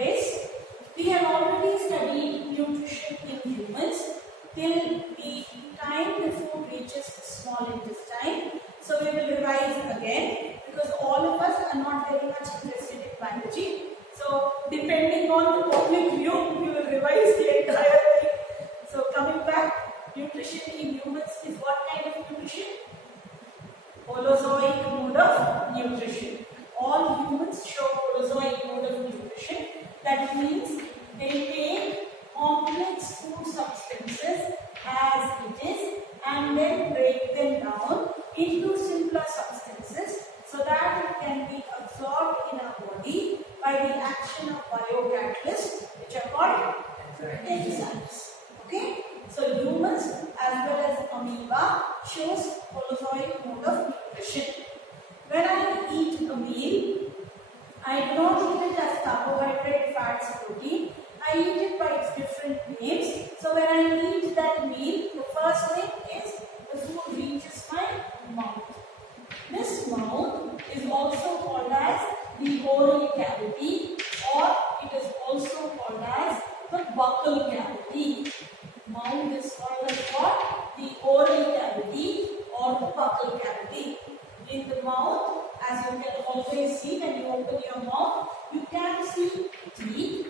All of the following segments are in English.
this. We have already studied nutrition in humans till the time the food reaches the small intestine. So we will revise again because all of us are not very much interested in biology. So depending on the public view, we will revise the entire thing. So coming back, nutrition in humans is what kind of nutrition? Holozoic mode of nutrition. All humans show holozoic mode of nutrition. That means they take complex food substances as it is and then break them down into simpler substances so that it can be absorbed in our body by the action of biocatalysts, which are called enzymes. Okay? So humans as well as amoeba shows holozoic mode of nutrition. When I eat a meal, I do not eat it as carbohydrate, fats, protein. I eat it by its different names. So when I eat that meal, the first thing is the food reaches my mouth. This mouth is also called as the oral cavity, or it is also called as the buccal cavity. Mouth is called as what? The oral cavity or the buccal cavity. In the mouth, as you can always see when you open your mouth, you can see teeth.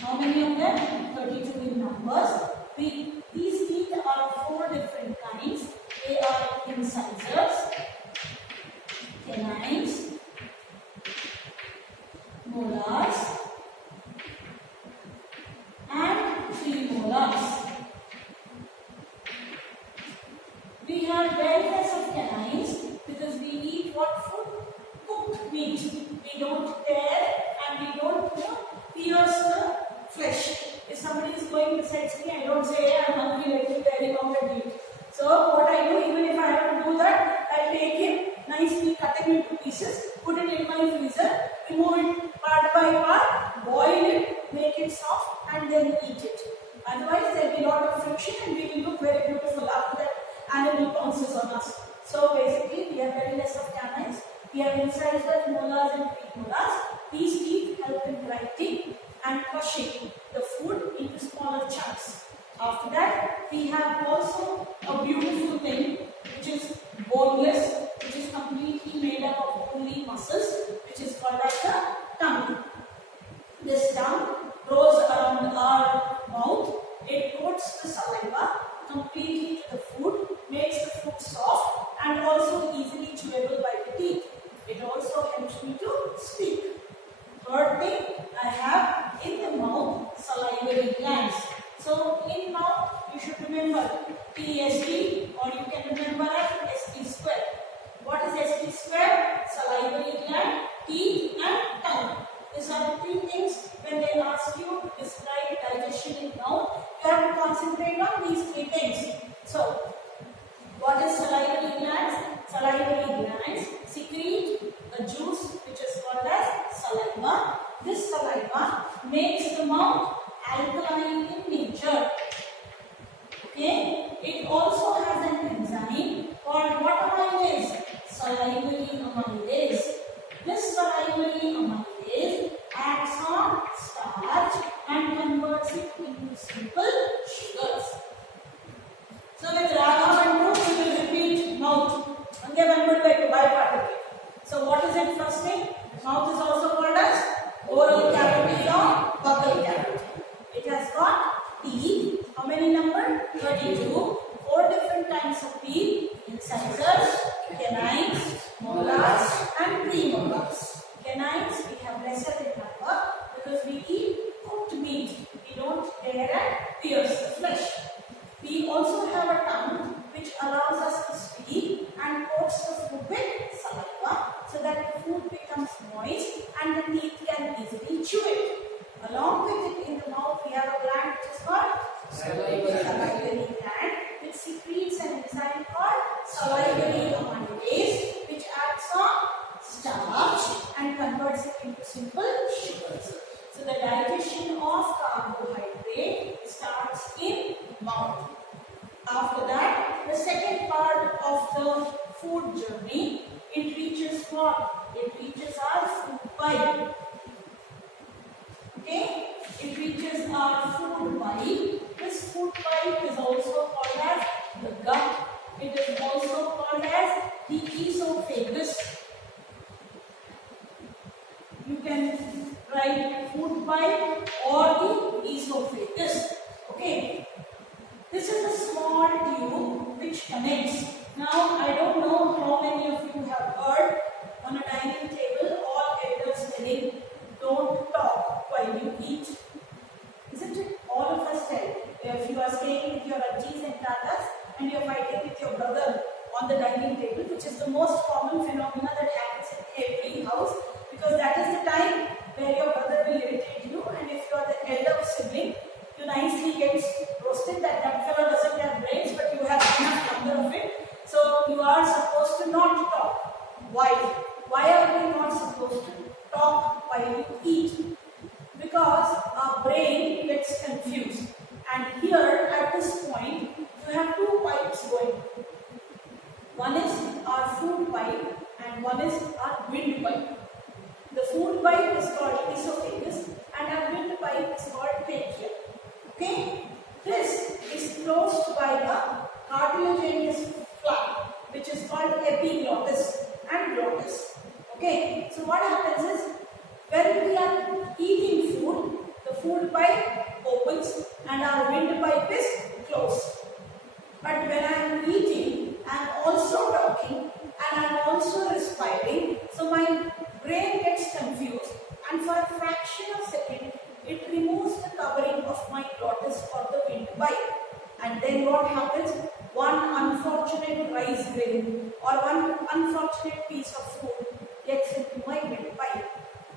How many of them? 32 in numbers. These teeth are of 4 different kinds. They are incisors, canines, molars, and premolars. We have various of canines because we eat what food? Cooked meat. We don't tear and we don't pierce the flesh. If somebody is going besides me, I don't say, hey, I'm hungry, let me tear him out and eat. So what I do, even if I have to do that, I take him, nicely cut him into pieces, put it in my freezer, remove it part by part, boil it, make it soft and then eat it. Otherwise there will be a lot of friction and we will look very beautiful after that animal pounces on us. So basically we have very less of canines. We have incisors, molars and premolars. These teeth help in grinding and crushing the food into smaller chunks. After that, we have also a beautiful thing which is boneless, which is completely made up of only muscles, which is called as the tongue. This tongue grows around our mouth. It coats the saliva completely to the food, makes the food soft and also easily chewable by the teeth. It also helps me to speak. Third thing, I have in the mouth salivary glands. So in mouth you should remember TST, or you can remember as ST square. What is ST square? Salivary gland, teeth and tongue. These are the 3 things when they ask you to describe digestion in mouth. You have to concentrate on these 3 things. So what is salivary glands? Salivary glands secrete a juice which is called as saliva. This saliva makes the mouth alkaline in nature. Okay? It also has an enzyme called what amylase? Salivary amylase. This salivary amylase acts on starch and converts it into simple sugars. So with Raghav and Dhruv, we will repeat mouth. So what is it first thing? Mouth is also called as oral cavity or buccal cavity. It has got teeth. How many number? 32. 4 different kinds of teeth. Incisors, canines, molars and premolars. Canines we have lesser in number because we eat cooked meat. We don't tear and pierce the flesh. We also have a tongue which allows us to speak and coats the food with saliva so that the food becomes moist and the teeth can easily chew it. Along with it in the mouth we have a gland which is called salivary gland, which secretes an enzyme called salivary amylase, which acts on starch and converts it into simple sugars. So the digestion of carbohydrate starts in mouth. After that, the second part of the food journey, it reaches what? It reaches our food pipe. Okay, it reaches our food pipe. This food pipe is also called as the gut. It is also called as the esophagus. You can write food pipe or the esophagus. Okay, this is a small tube which connects. Now, I don't know how many of you have heard on a dining table all elders telling, don't talk while you eat. Isn't it? All of us tell. If you are staying with your ajis and tatas and you are fighting with your brother on the dining table, which is the most common phenomena that happens in every house, because that is the time where your brother will irritate you, and if you are the elder sibling, you nicely get roasted that fellow doesn't have brains, but you have enough number of it. So you are supposed to not talk. Why? Why are we not supposed to talk while you eat? Because our brain gets confused. And here at this point, you have two pipes going. One is our food pipe and one is our wind pipe. The food pipe is called esophagus and our wind pipe is called trachea. Okay? This is closed by a cartilaginous flap which is called epiglottis and glottis. Okay? So what happens is, when we are eating food, the food pipe opens and our wind pipe is closed. But when I am eating, I am also talking and I am also respiring, so my brain gets confused, and for a fraction of a second, it removes the covering of my glottis or the wind pipe. And then what happens? One unfortunate rice grain or one unfortunate piece of food gets into my wind pipe.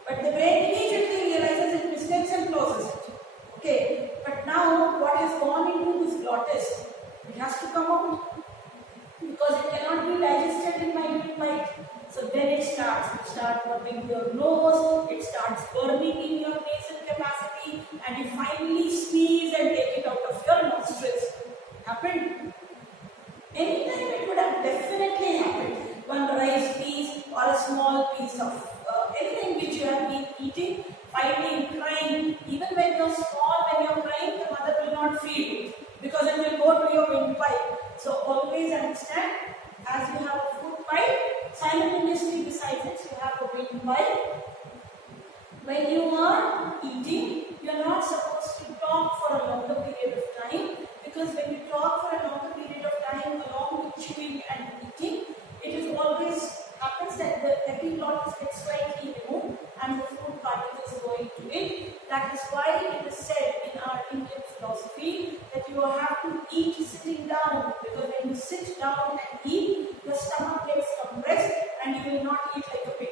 But the brain immediately realizes its mistakes and closes it. Okay, but now what has gone into this glottis? It has to come out because it cannot be digested in my wind. So then it starts. You start rubbing your nose, it starts burning in your nasal capacity, and you finally sneeze and take it out of your nostrils. Happened? Anytime it would have definitely happened. One rice piece or a small piece of anything which you have been eating, fighting, crying. Even when you're small, when you're crying, your mother will not feel it because it will go to your wind pipe. So always understand, as you have a food pipe, simultaneously beside it you have a wind pipe. When you are eating, you are not supposed to talk for a longer period of time, because when you talk for a longer period of time along with chewing and eating, it is always happens that the epiglottis gets slightly removed and the food particles go into it. That is why it is said in our Indian philosophy that you have to eat sitting down, because when you sit down and eat, your stomach gets compressed and you will not eat like a pig.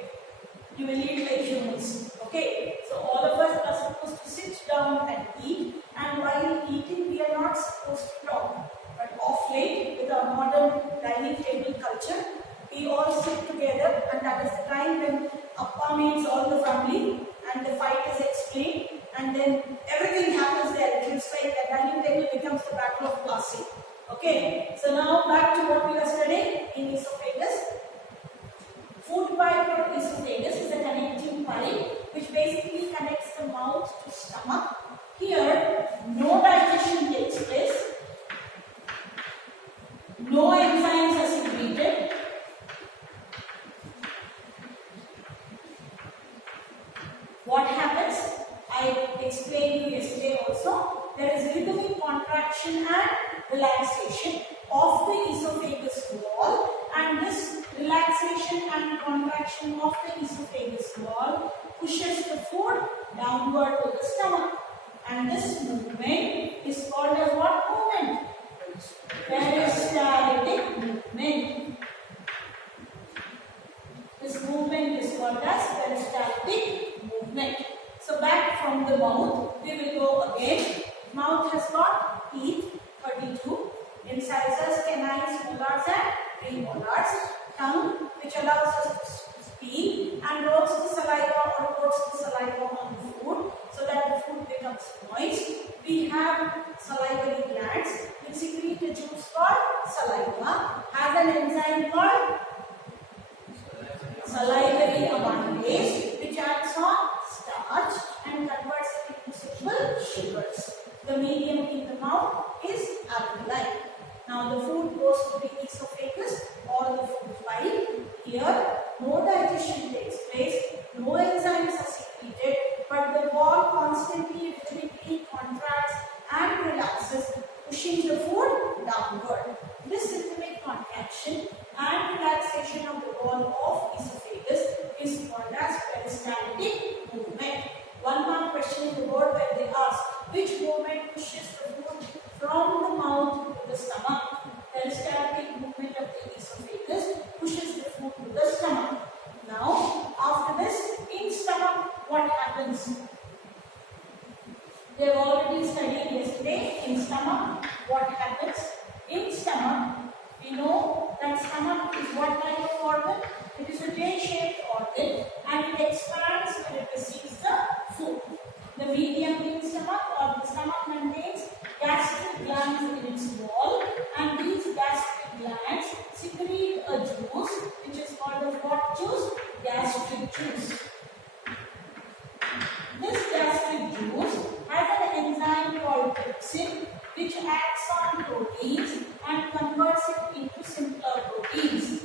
You will eat like humans. Okay? So all of us are supposed to sit down and eat, and while eating we are not supposed to talk. But of late, with our modern dining table culture, we all sit together, and that is the time when Appa meets all the family and the fight is explained, and then everything happens there. It looks like the dining table becomes the battle of Plassey. Okay, so now back to what we are studying in esophagus. Food pipe or esophagus is a connecting pipe which basically connects the mouth to stomach. Here, no digestion takes place, no enzymes are secreted. What happens? I explained you yesterday also. There is rhythmic contraction and relaxation of the esophagus wall, and this relaxation and contraction of the esophagus wall pushes the food downward to the stomach. And this movement is called as what movement? Peristaltic movement. This movement is called as peristaltic movement. So back from the mouth, we will go again. Mouth has got teeth, 32, incisors, canines, molars and premolars. Tongue, which allows us to speak and rolls the saliva or coats the saliva on the food so that the food becomes moist. We have salivary glands which secrete a juice called saliva, has an enzyme called salivary amylase which acts on starch and converts it Here, no digestion takes place, no enzymes are secreted, but the wall constantly rhythmically contracts and relaxes, pushing the food downward. This rhythmic contraction and relaxation of the wall of esophagus is called as peristaltic movement. One mark question in the board where they ask which movement pushes the food from the mouth to the stomach. Peristaltic movement of the esophagus pushes the food to the stomach. Now, after this, in stomach, what happens? We have already studied yesterday in stomach what happens. In stomach, we know that stomach is what type of organ? It is a J-shaped organ and it expands when it receives the food. The medium in stomach or the stomach contains gastric glands in its wall, and these gastric glands secrete a juice which is called the what juice? Gastric juice. This gastric juice has an enzyme called pepsin which acts on proteins and converts it into simpler proteins.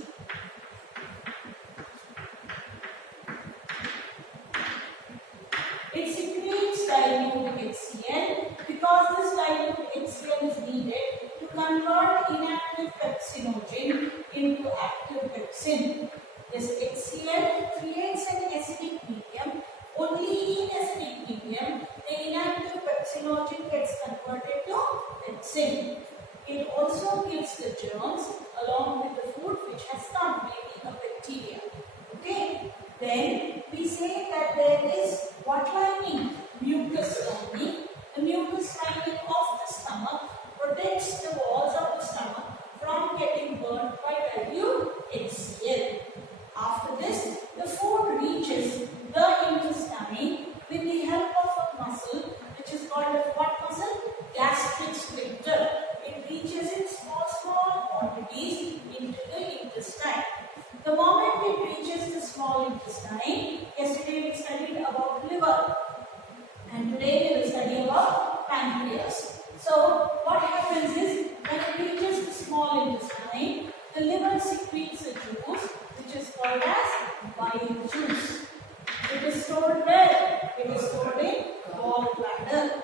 It secretes dilute HCl because this dilute HCl is needed to convert inactive pepsinogen into active pepsin. This HCl creates an acidic medium. Only in acidic medium, the inactive pepsinogen gets converted to pepsin. It also gives the germs along with the food which has come, maybe a bacteria. Okay? Then we say that there is what lining? Mucus lining. The mucus lining of the stomach protects the walls of the stomach from getting burnt by dilute HCl. After this, the food reaches the intestine with the help of a muscle which is called as what muscle? Gastric sphincter. It reaches in small quantities into the intestine. The moment it reaches the small intestine, yesterday we studied about liver and today we will study about pancreas. So what happens is when it reaches the small intestine, the liver secretes a juice which is called as bile juice. It is stored where? It is stored in gallbladder.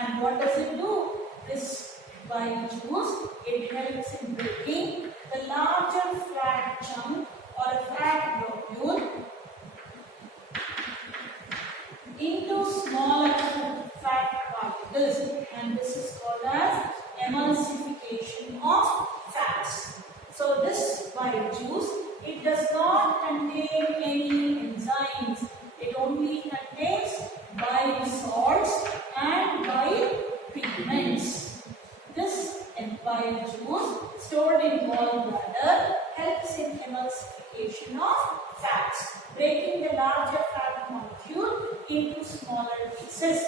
And what does it do? This bile juice, it helps in breaking the larger fat chunk or a fat globule into smaller fat particles, and this is called as emulsification of fats. So this bile juice, it does not contain any enzymes. It only contains bile salts and bile pigments. This bile juice stored in gallbladder helps in emulsification of fats, breaking the larger fat molecule into smaller pieces.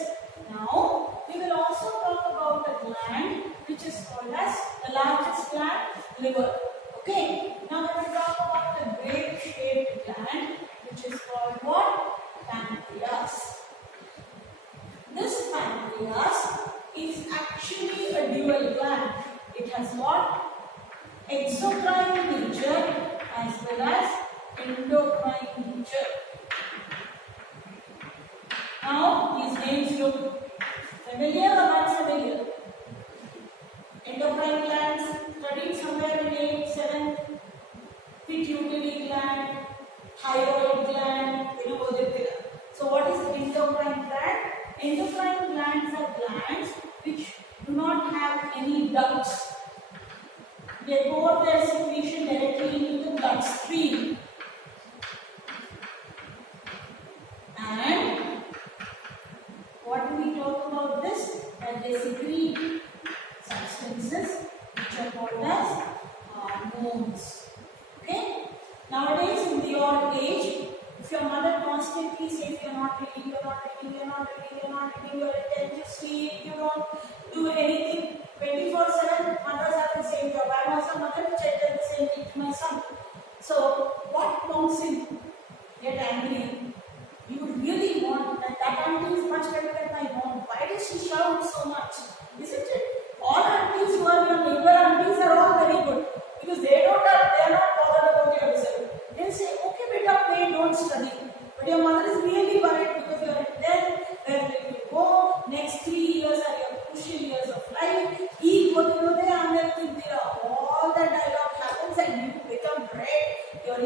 Now, we will also talk about a gland which is called as the largest gland, liver. Okay, now we will talk about the grape-shaped gland which is called what? Pancreas. This pancreas is actually a dual gland. It has what? Exocrine nature as well as endocrine nature. Now, these names look familiar or unfamiliar? Endocrine glands studied somewhere in 8th, 7th, pituitary gland, thyroid gland, So what is endocrine gland? Endocrine glands are glands which do not have any ducts. They pour their secretion directly into the bloodstream. And what do we talk about this? That they secrete substances which are called as hormones. Okay? Nowadays, in your age, if your mother constantly says you're not eating, you're not eating, you're not eating, you're not eating, you're attentive to sleep, you don't do anything 24/7, mothers have the same job. I was a mother which I did the same thing to my son. So, what moms get angry? You would really want that auntie is much better than my mom. Why does she shout so much? Isn't it? All aunties who are your neighbor aunties are all very good because they are not bothered about your result. They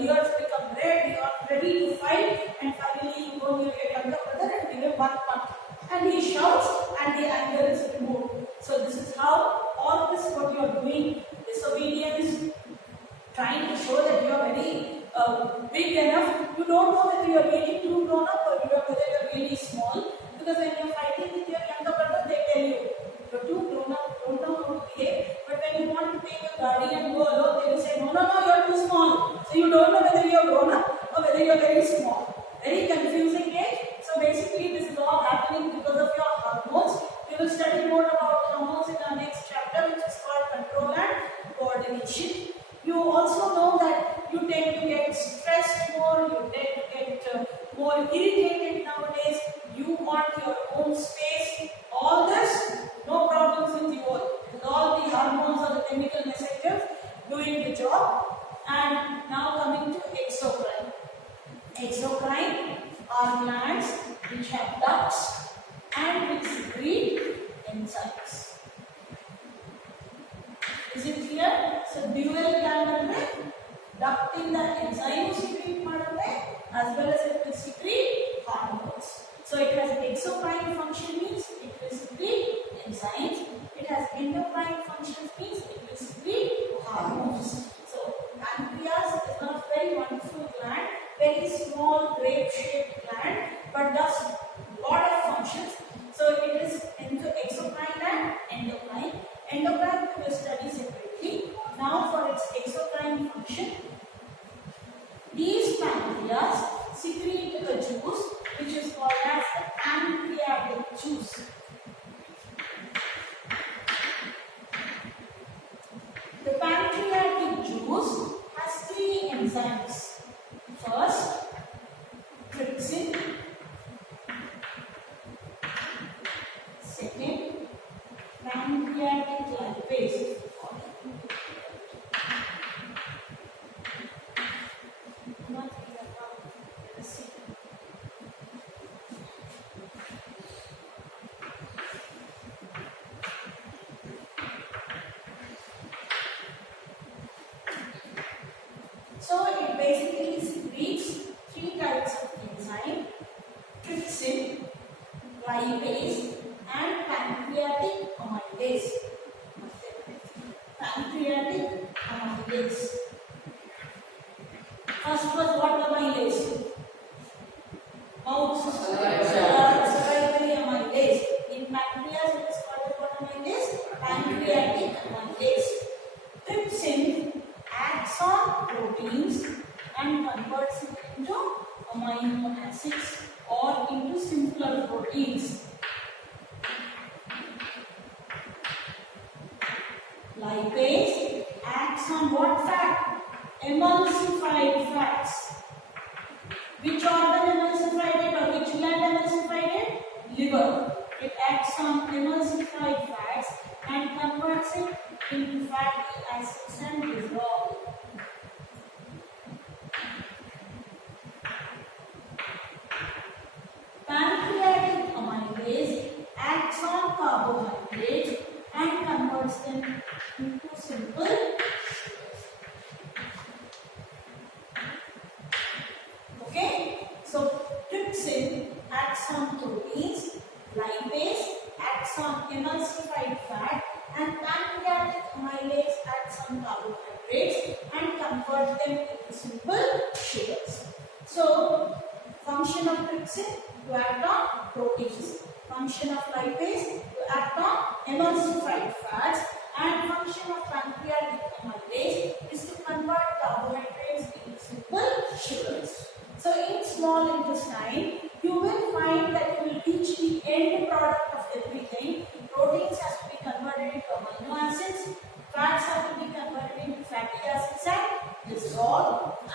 your ears become red, you are ready to fight, and finally you go near your younger brother and give him one punch. And he shouts and the anger is removed. So this is how all this what you are doing, disobedience, trying to show that you are very big enough. You don't know whether you are really too grown up or whether you are really small. Because when you are fighting with your younger brother, they tell you, you are too grown up, don't know how to behave. But when you want to take your gadi and go alone, they will say, no, you are too small. So you don't know whether you are grown up or whether you are very small. Very confusing age. So basically this is all happening because of your hormones. We will study more about hormones in our next chapter, which is called control and coordination. You also know that you tend to get stressed more, you tend to get more irritated nowadays, you want your own space. All this, no problems with you all. With all the hormones or the chemical messengers doing the job. And now coming to exocrine. Exocrine are glands which have ducts and which secrete enzymes. Is it clear? So dual gland में duct in the enzyme secrete ಮಾಡುತ್ತೆ as well as it will secrete hormones. So it has exocrine function means it will secrete enzymes. It has endocrine functions means it will secrete hormones. So pancreas is one of very wonderful gland, very small grape-shaped gland, but does lot of functions. So it is into exocrine and endocrine. Endocrine we will study separately. Now for its exocrine function, these pancreas secrete a juice which is called as the pancreatic juice. The pancreatic juice has three enzymes. First, trypsin. Second, pancreatic lipase. So it basically secretes three types of enzyme: trypsin, lipase, and pancreatic amylase. Pancreatic amylase. First was what amylase? Salivary amylase. In pancreas it is called what amylase? Pancreatic amylase. Trypsin acts on proteins and converts it into amino acids or into simpler proteins. Lipase acts on what fat? Emulsified fats. Which organ emulsified it or which gland emulsified it? Liver. It acts on emulsified fats and converts it into fatty acids and glycerol. Pancreatic amylase acts on carbohydrates and converts them into simple sugars. Okay, so trypsin acts on proteins, lipase acts on emulsified fat, and pancreatic amylase acts on carbohydrates and converts them into simple sugars. So, function of trypsin to act on proteins, function of lipase to act on emulsified fats, and function of pancreatic amylase is to convert carbohydrates into simple sugars. So in small intestine, you will find that you will reach the end product of everything. Proteins have to be converted into amino acids, fats have to be converted into fatty acids and glycerol,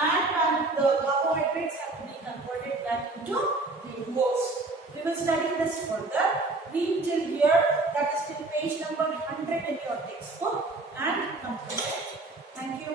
and the carbohydrates have to be converted back into glucose. We will study this further. Read till here, that is till page number 100 in your textbook, and complete it. Thank you.